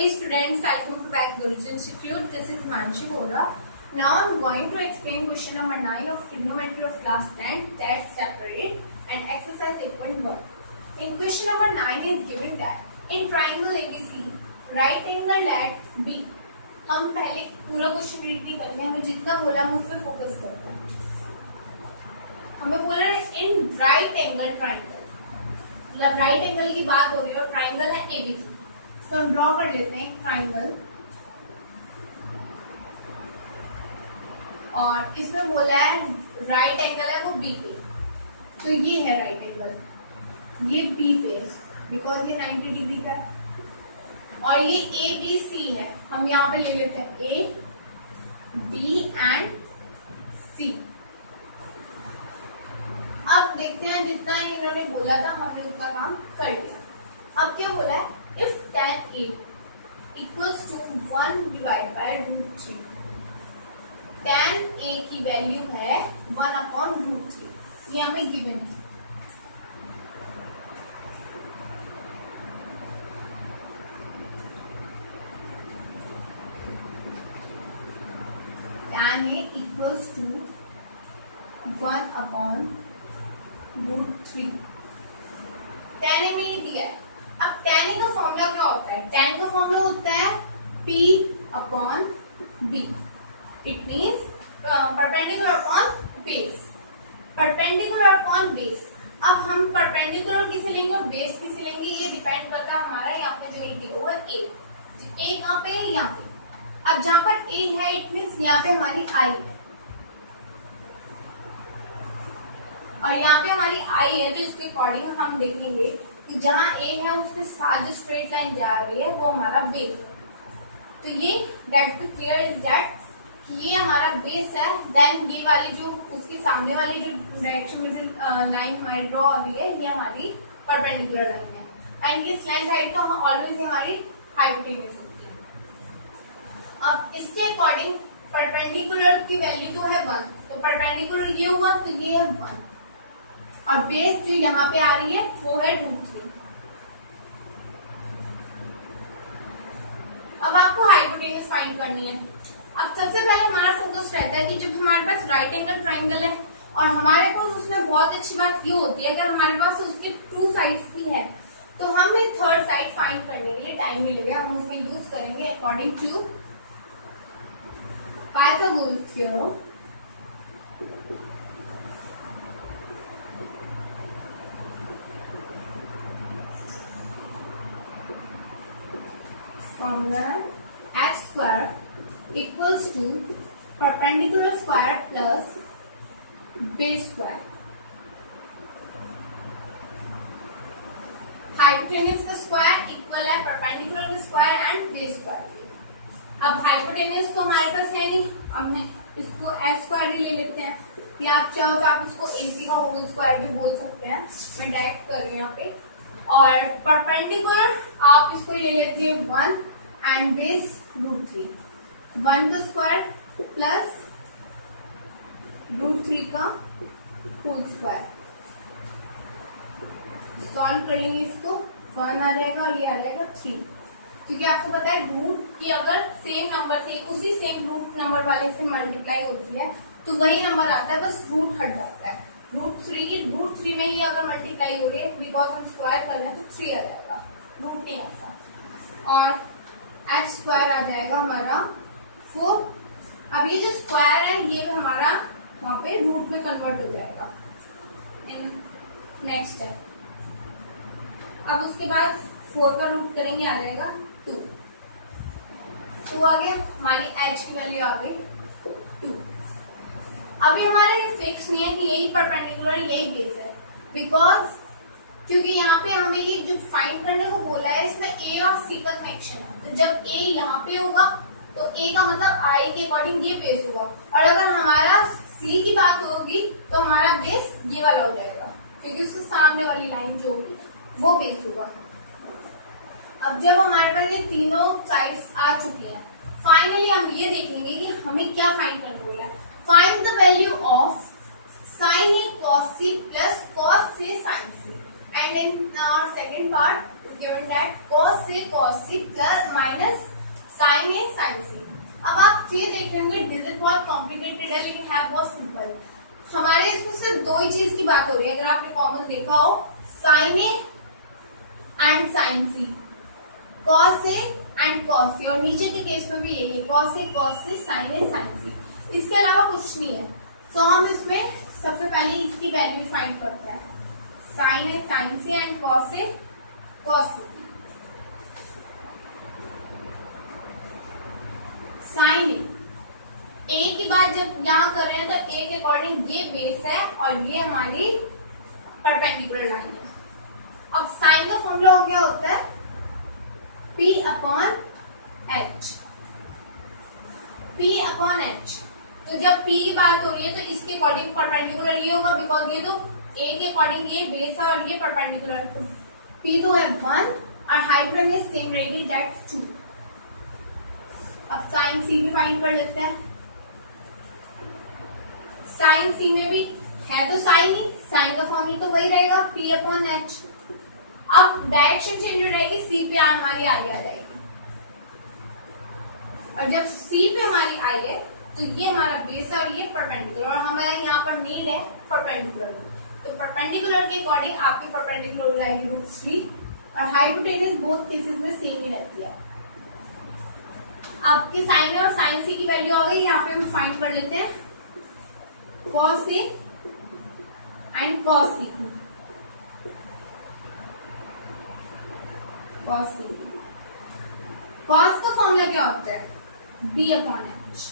Hey students, welcome to back Guruji Institute. This is Manshi Voda. Now I'm going to explain question number 9 of trigonometry of class 10, that's separate, and exercise 8.1. In question number 9 is given that in triangle ABC, right angle at B. हम पहले पूरा question read नहीं करते, हमें जितना बोला हम उस पर फोकस करते हैं. हमें बोला है इन राइट एंगल ट्राइंगल, मतलब राइट एंगल की बात हो रही है और ट्राइंगल है एबीसी. तो हम ड्रॉ कर लेते हैं ट्राइंगल और इसमें बोला है राइट एंगल है वो बी पे. तो ये है राइट एंगल, ये बी पे बिकॉज ये 90 डिग्री का है और ये ए बी सी है. हम यहाँ पे ले लेते हैं ए बी एंड सी. अब देखते हैं जितना इन्होंने बोला था हमने उतना काम कर दिया. अब क्या बोला है, if tan A equals to 1 divided by root 3. tan A की वैल्यू है 1 upon root 3. ये हमें गिवन है. tan A equals to 1 upon root 3. tan A में ये दिया है. अब tan A का फॉर्मूला क्या होता है? tan का फॉर्मूला होता है P upon B. It means perpendicular upon base. Perpendicular upon base. अब हम परपेंडिकुलर किसे लेंगे और बेस किसे लेंगे ये डिपेंड करता है हमारा यहाँ पे जो दिया हुआ है A. A कहाँ पे है? यहाँ पे. अब जहाँ पर A है इट मीन्स यहाँ पे हमारी I है और यहाँ पे हमारी I है. तो इसके अकॉर्डिंग हम देखेंगे जहाँ A है उसके साथ जो स्ट्रेट लाइन जा रही है वो हमारा बेस है. तो ये that to clear is that कि ये हमारा बेस है. देन ये वाली जो उसके सामने वाली जो डायरेक्शन में से लाइन हमारी ड्रॉ हो रही है ये हमारी परपेंडिकुलर लाइन है एंड ये स्लैंट साइड तो ऑलवेज हमारी हाइपोटेन्यूज होती है. अब इसके अकॉर्डिंग परपेंडिकुलर की वैल्यू तो है 1. तो परपेंडिकुलर ये हुआ तो ये है 1 और बेस जो यहाँ पे आ रही है वो है रूट 3. अब आपको हाइपोटेन्यूज फाइंड करनी है. अब सबसे पहले हमारा फोकस रहता है कि जब हमारे पास राइट एंगल ट्राइंगल है और हमारे पास उसमें बहुत अच्छी बात ये होती है अगर हमारे पास उसके 2 साइड्स की है तो हम एक थर्ड साइड फाइंड करने के लिए टाइम नहीं लगेगा. हम उसमें यूज करेंगे according to Pythagoras theorem. x square equals to perpendicular square plus base square. Hypotenuse का स्क्वायर इक्वल है परपेंडिकुलर का स्क्वायर एंड बेस स्क्वायर. अब हाइपोटेन्यूज तो हमारे पास है नहीं, अब हम इसको x स्क्वायर ही ले लेते हैं या आप चाहो तो आप इसको AC का होल स्क्वायर भी बोल सकते हैं. मैं डायरेक्ट कर रही हूँ यहाँ पे. और परपेंडिकुलर आप इसको ले लेते हैं 1 एंड बेस रूट 3. 1 का स्क्वायर प्लस रूट 3 का होल स्क्वायर. सॉल्व कर लेंगे इसको. 1 आ जाएगा और ये आ जाएगा 3. क्योंकि आपको पता है रूट की अगर सेम नंबर से उसी सेम रूट नंबर वाले से मल्टीप्लाई होती है तो वही नंबर आता है, बस रूट हट जाता है. रूट 3 में ही अगर मल्टीप्लाई हो रही है बिकॉज हम स्क्वायर कर रहे हैं तो 3 आ जाएगा, रूट नहीं आता. और x स्क्वायर आ जाएगा हमारा 4. अब ये जो स्क्वायर है ये हमारा वहां पे रूट में कन्वर्ट हो जाएगा इन नेक्स्ट स्टेप. अब उसके बाद 4 का रूट करेंगे आ जाएगा 2 आ गया. हमारी h की वैल्यू आ गई 2. अभी हमारा ये फिक्स नहीं है कि यही परपेंडिकुलर यही बेस है बिकॉज क्योंकि यहाँ पे हमें ये जो फाइंड करने को बोला है इसमें A और C का कनेक्शन है. तो जब A यहाँ पे होगा तो A का मतलब I के अकॉर्डिंग ये बेस होगा और अगर हमारा C की बात होगी तो हमारा बेस ये वाला हो जाएगा क्योंकि उसके सामने वाली लाइन जो होगी वो बेस होगा. अब जब हमारे पास ये तीनों साइड्स आ चुकी हैं फाइनली हम ये देखेंगे कि हमें क्या फाइंड करने बोला है. Find the value of sin A cos C plus cos A sin C. And in second part given that cos A cos C plus minus दो ही चीज की बात हो रही है, अगर आपने कॉमन देखा हो sine A and sine C, cos A and cos C, और नीचे के केस में भी यही है cos A cos C sine A sine C, इसके अलावा कुछ नहीं है। तो हम इसमें सबसे पहले इसकी वैल्यू फाइंड करते हैं, sine A sine C and cos A cos C. Sine A की बात जब यहाँ कर रहे हैं तो ए के अकॉर्डिंग ये बेस है और ये हमारी परपेंडिकुलर लाइन है। अब साइन का फॉर्मूला हो गया होता है P upon H, P upon H। तो जब P की बात हो रही है तो इसके अकॉर्डिंग परपेंडिकुलर ये होगा, बिकॉज ये तो A के अकॉर्डिंग ये बेस है और ये परपेंडिकुलर। P तो है 1 और हाइपोटेन्यूज सेम रहेगी, दैट्स 2। अब साइन सी भी फाइंड कर लेते हैं। साइन सी में भी है तो साइन ही, साइन का फॉर्मूला तो वही रहेगा P अपॉन H। अब डायरेक्शन चेंज हो जाएगी, सी पे हमारी आई आ जाएगी, और जब सी पे हमारी आई है तो ये हमारा बेस है और ये परपेंडिकुलर, और हमारा यहाँ पर नीड है परपेंडिकुलर। तो परपेंडिकुलर के अकॉर्डिंग आपकी परपेंडिकुलर हो जाएगी √3 और हाइपोटेन्यूज बोथ केसेस में सेम ही रहती है। आपके साइन और साइन सी की वैल्यू आ गई, यहाँ पे हम फाइंड कर लेते हैं cos A and cos C. Cos का फॉर्मूला क्या होता है D upon H,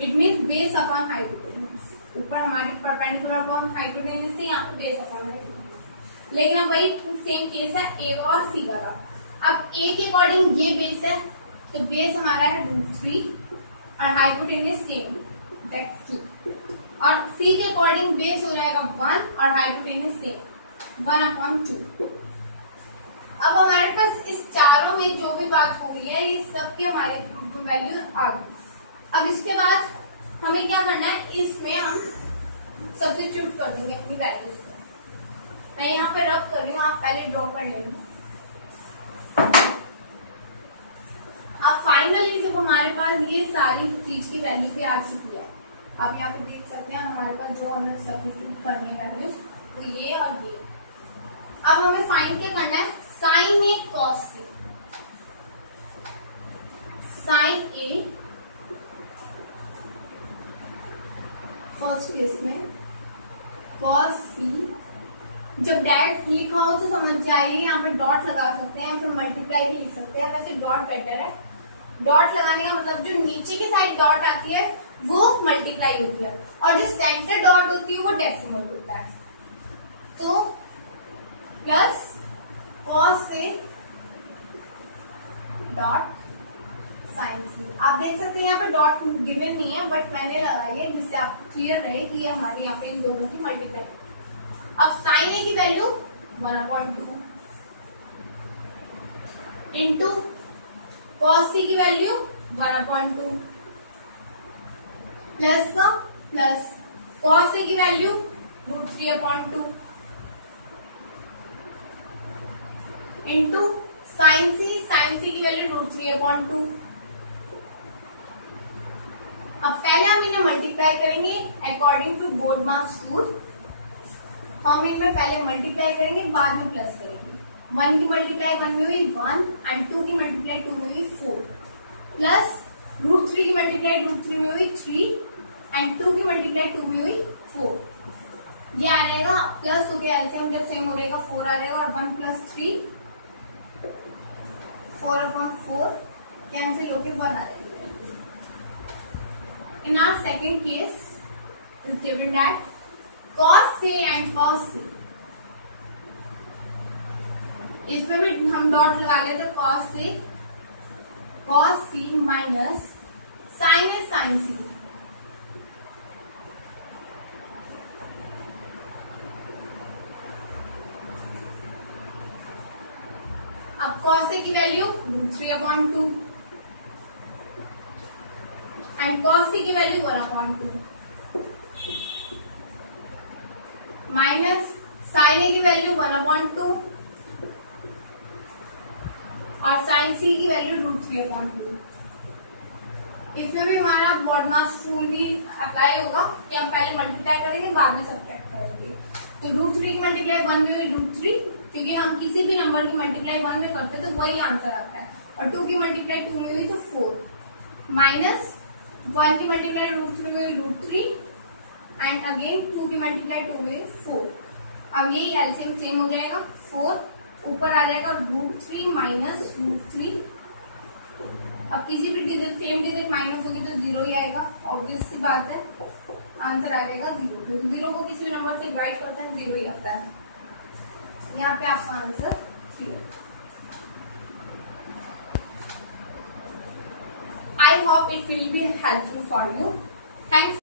it means base upon hypotenuse. ऊपर हमारे परपेंडिकुलर अपॉन हाइपोटेन्यूज थी, यहाँ पे बेस अपॉन हाइपोटेन्यूज। लेकिन अब वही सेम केस है A और C का। अब A के अकॉर्डिंग ये बेस है तो बेस हमारा है √3 और हाइपोटेन्यूज सेम, दैट्स 2। और C के अकॉर्डिंग बेस हो जाएगा 1 और हाइपोटेन्यूज सेम 1 अपॉन 2। अब हमारे पास इस चारों में जो भी बात हो रही है ये सबके हमारे वैल्यू आ गई। अब इसके बाद हमें क्या करना है, इसमें हम सब्स्टिट्यूट कर देंगे अपनी वैल्यूज को। मैं यहाँ पर रब कर रही हूँ, आप पहले ड्रॉ कर लेना। अब फाइनली जब हमारे पास ये सारी चीज की वैल्यू भी आ चुकी है, आप यहाँ पे देख सकते हैं हमारे पास जो हमें सब्स्टिट्यूट करनी है वैल्यूज तो ये और ये। अब हमें फाइंड क्या करना है, साइन ए कॉस सी, साइन ए फर्स्ट केस में, कॉस सी। जब डायरेक्ट लिखा हो तो समझ जाइए, यहाँ पे डॉट लगा सकते हैं, फिर मल्टीप्लाई भी लिख सकते हैं, वैसे डॉट बेटर है। डॉट लगाने का मतलब जो नीचे की साइड डॉट आती है वो मल्टीप्लाई होती है और जो सेंटर डॉट होती है वो डेसिमल होता है। तो प्लस कॉस से डॉट साइन सी। आप देख सकते हैं यहाँ पे डॉट गिवन नहीं है बट मैंने लगाई है जिससे आप क्लियर रहे कि ये हमारे यहाँ पे इन दोनों की मल्टीप्लाई। अब साइन ए की वैल्यू 1/2 इंटू कॉस सी की वैल्यू 1/2 प्लस का प्लस कॉस ए की वैल्यू √3/2 इंटू साइन सी की वैल्यू √3/2। अब पहले हम इन्हें मल्टीप्लाई करेंगे अकॉर्डिंग टू बोर्डमास रूल। हम इनमें पहले मल्टीप्लाई करेंगे बाद में प्लस करेंगे। 1 की मल्टीप्लाई 1 में हुई 1 एंड 2 की मल्टीप्लाई 2 में हुई 4 प्लस √3 की मल्टीप्लाई √3 में हुई 3 एंड 2 की मल्टीप्लाई 2 में हुई 4। ये आ जाएगा प्लस हो गया, एलसीएम जब सेम हो रहेगा 4 आ जाएगा और 1 + 3 4/4 कैंसिल होकर 1 आ जाएगी। In our second case, is given that cos C and cos C. इसमें भी हम डॉट लगा लेते हैं cos C minus sin A sin C। अब cos A की वैल्यू √3/2 एंड cos C की वैल्यू 1/2 माइनस sin A की वैल्यू 1/2 और sin C की वैल्यू √3/2। इसमें भी हमारा बोर्डमास रूल भी अप्लाई होगा कि हम पहले मल्टीप्लाई करेंगे बाद में सब्ट्रैक्ट करेंगे। तो √3 की मल्टीप्लाई 1 में हुई √3, क्योंकि हम किसी भी नंबर की मल्टीप्लाई 1 में करते हैं तो वही आंसर आता है। और 2 की मल्टीप्लाई 2 में हुई तो 4, माइनस 1 की मल्टीप्लाई √3 में हुई √3 एंड अगेन 2 की मल्टीप्लाई 2 में 4। अब यही एलसीएम सेम हो जाएगा, 4 ऊपर आ जाएगा √3 माइनस √3। अब किसी भी डिजिट सेम डिजिट माइनस होगी तो 0 ही आएगा, ऑब्वियस सी बात है, आंसर आ जाएगा 0। तो 0 को किसी भी नंबर से डिवाइड करते हैं 0 ही आता है। यहाँ पे आपका answer 0। I hope it will be helpful for you. Thanks.